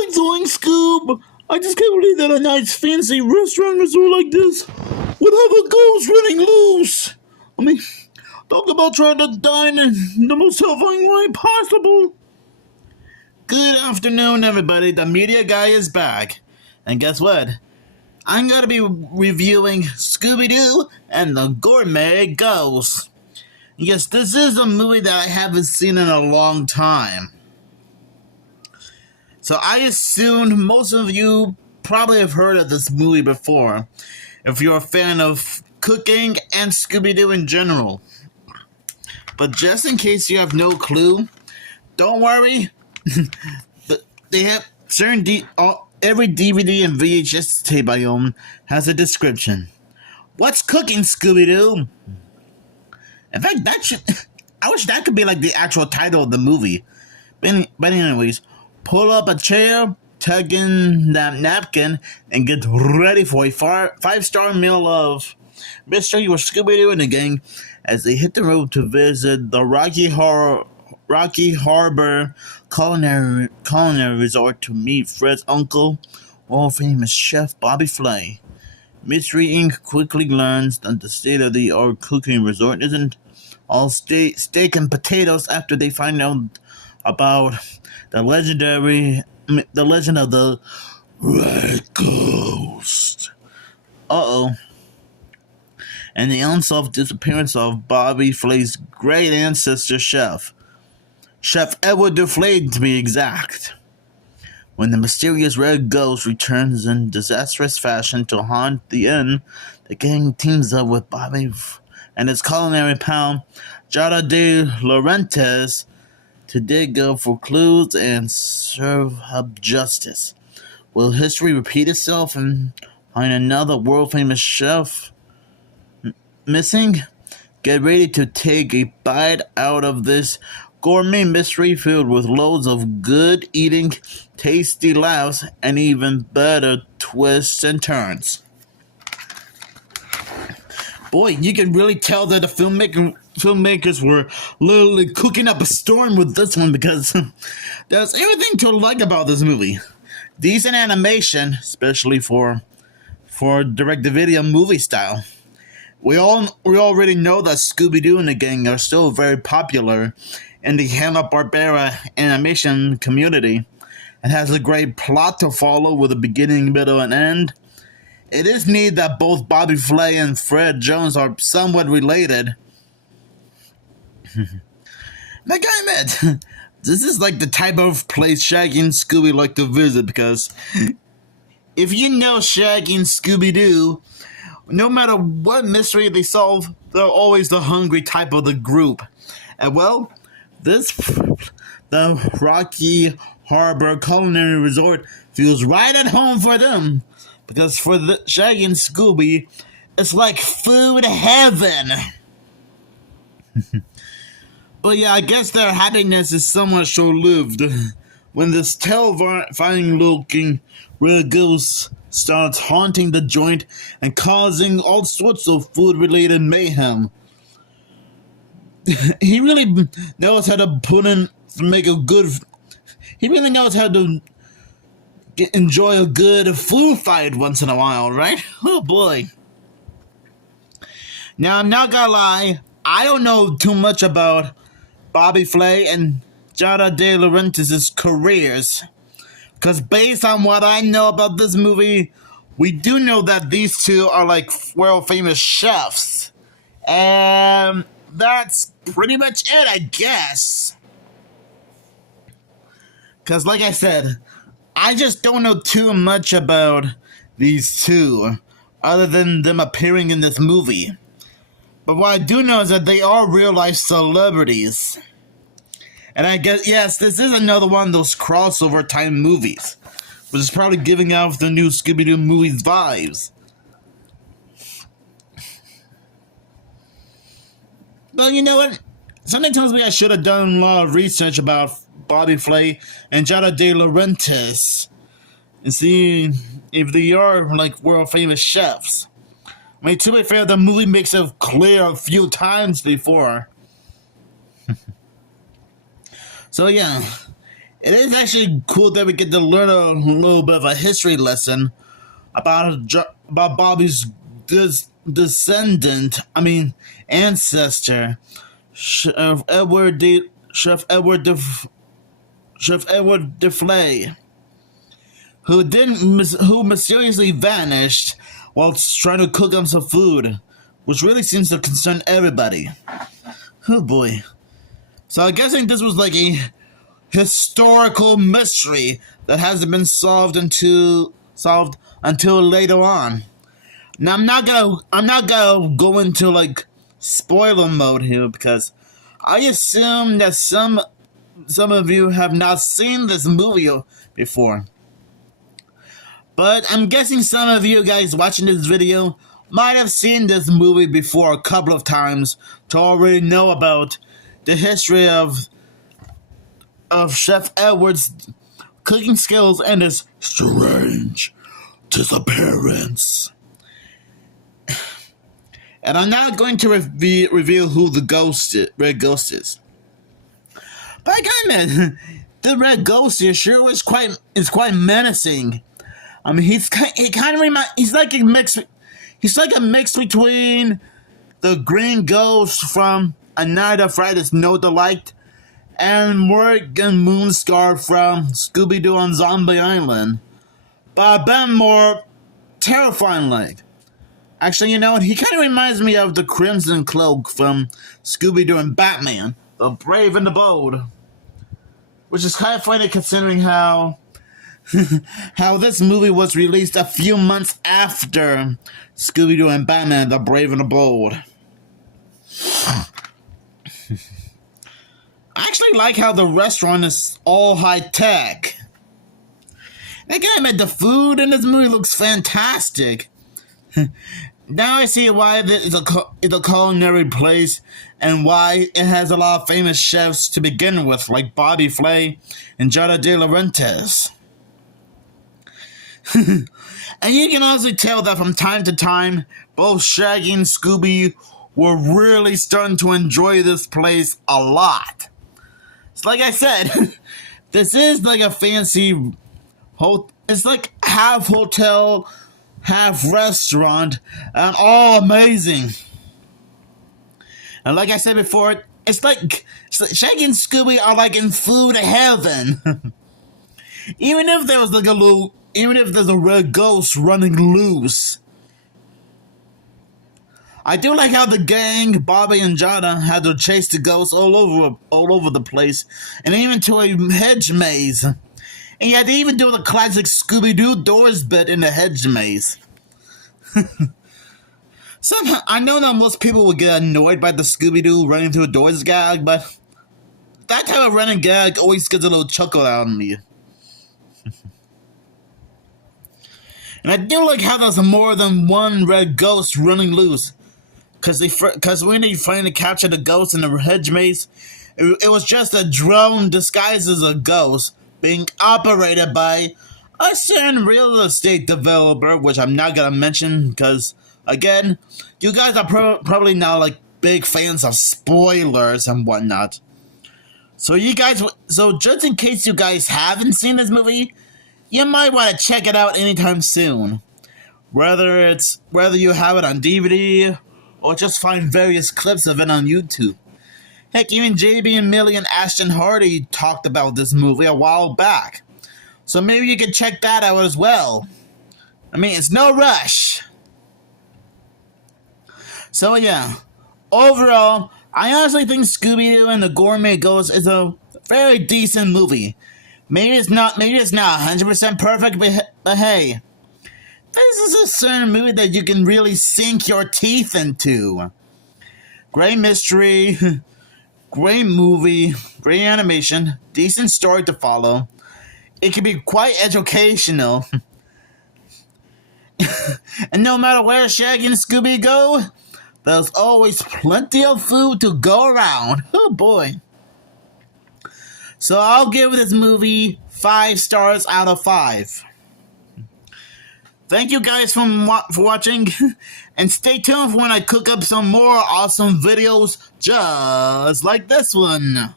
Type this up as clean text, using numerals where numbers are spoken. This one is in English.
Zoink zoink Scoob! I just can't believe that a nice fancy restaurant resort like this would have a ghost running loose! I mean, talk about trying to dine in the most terrifying way possible! Good afternoon, everybody. The media guy is back. And guess what? I'm gonna be reviewing Scooby-Doo and the Gourmet Ghost. Yes, this is a movie that I haven't seen in a long time. So I assume most of you probably have heard of this movie before, if you're a fan of cooking and Scooby-Doo in general. But just in case you have no clue, don't worry. They have certain every DVD and VHS tape I own has a description. What's cooking, Scooby-Doo? In fact, I wish that could be like the actual title of the movie. But anyways, pull up a chair, tug in that napkin, and get ready for a 5-star meal of mystery with Scooby-Doo and the gang as they hit the road to visit the Rocky Harbor Culinary Resort to meet Fred's uncle, world-famous chef Bobby Flay. Mystery Inc. quickly learns that the state-of-the-art cooking resort isn't all steak and potatoes after they find out about the legend of the Red Ghost. And the unsolved disappearance of Bobby Flay's great ancestor Chef Edward Duflay to be exact. When the mysterious Red Ghost returns in disastrous fashion to haunt the inn, the gang teams up with Bobby and his culinary pal, Jada de Laurentiis, to dig up for clues and serve up justice. Will history repeat itself and find another world-famous chef missing? Get ready to take a bite out of this gourmet mystery filled with loads of good eating, tasty laughs, and even better twists and turns. Boy, you can really tell that the filmmakers were literally cooking up a storm with this one because there's everything to like about this movie. Decent animation, especially for direct-to-video movie style. We already know that Scooby-Doo and the gang are still very popular in the Hanna-Barbera animation community. It has a great plot to follow with a beginning, middle, and end. It is neat that both Bobby Flay and Fred Jones are somewhat related. Like I admit, this is like the type of place Shaggy and Scooby like to visit because if you know Shaggy and Scooby-Doo, no matter what mystery they solve, they're always the hungry type of the group. And well, the Rocky Harbor Culinary Resort feels right at home for them. Because for the Shaggy and Scooby, it's like food heaven. But yeah, I guess their happiness is somewhat short-lived when this terrifying-looking Red Ghost starts haunting the joint and causing all sorts of food-related mayhem. He really knows how to he really knows how to enjoy a good food fight once in a while, right? Oh boy. Now, I'm not gonna lie, I don't know too much about Bobby Flay and Jada de Laurentiis' careers. Because based on what I know about this movie, we do know that these two are like world-famous chefs. And that's pretty much it, I guess. Because like I said, I just don't know too much about these two, other than them appearing in this movie. But what I do know is that they are real-life celebrities. And I guess, yes, this is another one of those crossover-type movies, which is probably giving off the new Scooby-Doo movie's vibes. But you know what? Something tells me I should have done a lot of research about Bobby Flay and Jada de Laurentiis and see if they are like world-famous chefs. I mean, to be fair, the movie makes it clear a few times before. So yeah, It is actually cool that we get to learn a little bit of a history lesson about Bobby's ancestor, Chef Edward Chef Edward DeFlay, who mysteriously vanished while trying to cook up some food, which really seems to concern everybody. Oh boy! So I'm guessing this was like a historical mystery that hasn't been solved until later on. Now I'm not gonna go into like spoiler mode here because I assume that some of you have not seen this movie before. But I'm guessing some of you guys watching this video might have seen this movie before a couple of times to already know about the history of Chef Edward's cooking skills and his strange disappearance. And I'm not going to reveal who the red ghost is. But I gotta admit, the red ghost here sure is quite menacing. I mean, he's like a mix between the green ghost from A Night of Fright No Delight and Morgan Moonscar from Scooby-Doo on Zombie Island, but a bit more terrifying like. Actually, you know what? He kind of reminds me of the Crimson Cloak from Scooby-Doo and Batman, The Brave and the Bold. Which is kind of funny considering how this movie was released a few months after Scooby-Doo and Batman, The Brave and the Bold. I actually like how the restaurant is all high-tech. I gotta admit, the food in this movie looks fantastic. Now I see why it's a culinary place and why it has a lot of famous chefs to begin with, like Bobby Flay and Jada De Laurentiis. And you can also tell that from time to time, both Shaggy and Scooby were really starting to enjoy this place a lot. It's like I said, this is like a fancy it's like half hotel, half restaurant, and all amazing. And like I said before, it's like Shaggy and Scooby are like in food heaven. Even if there's a red ghost running loose. I do like how the gang, Bobby and Jada, had to chase the ghosts all over the place, and even to a hedge maze. And you had to even do the classic Scooby-Doo doors bit in the hedge maze. Somehow, I know that most people would get annoyed by the Scooby-Doo running through doors gag, but that type of running gag always gets a little chuckle out of me. And I do like how there's more than one red ghost running loose. Because when they finally capture the ghost in the hedge maze, it was just a drone disguised as a ghost being operated by a certain real estate developer, which I'm not gonna mention because, again, you guys are probably not like big fans of spoilers and whatnot. So just in case you guys haven't seen this movie, you might want to check it out anytime soon. Whether you have it on DVD or just find various clips of it on YouTube. Heck, even JB and Millie and Ashton Hardy talked about this movie a while back. So maybe you can check that out as well. I mean, it's no rush. So yeah, overall, I honestly think Scooby-Doo and the Gourmet Ghost is a very decent movie. Maybe it's not 100% perfect, but hey, this is a certain movie that you can really sink your teeth into. Great mystery, great movie, great animation, decent story to follow. It can be quite educational. And no matter where Shaggy and Scooby go, there's always plenty of food to go around. Oh boy. So I'll give this movie 5 stars out of 5. Thank you guys for watching, and stay tuned for when I cook up some more awesome videos just like this one.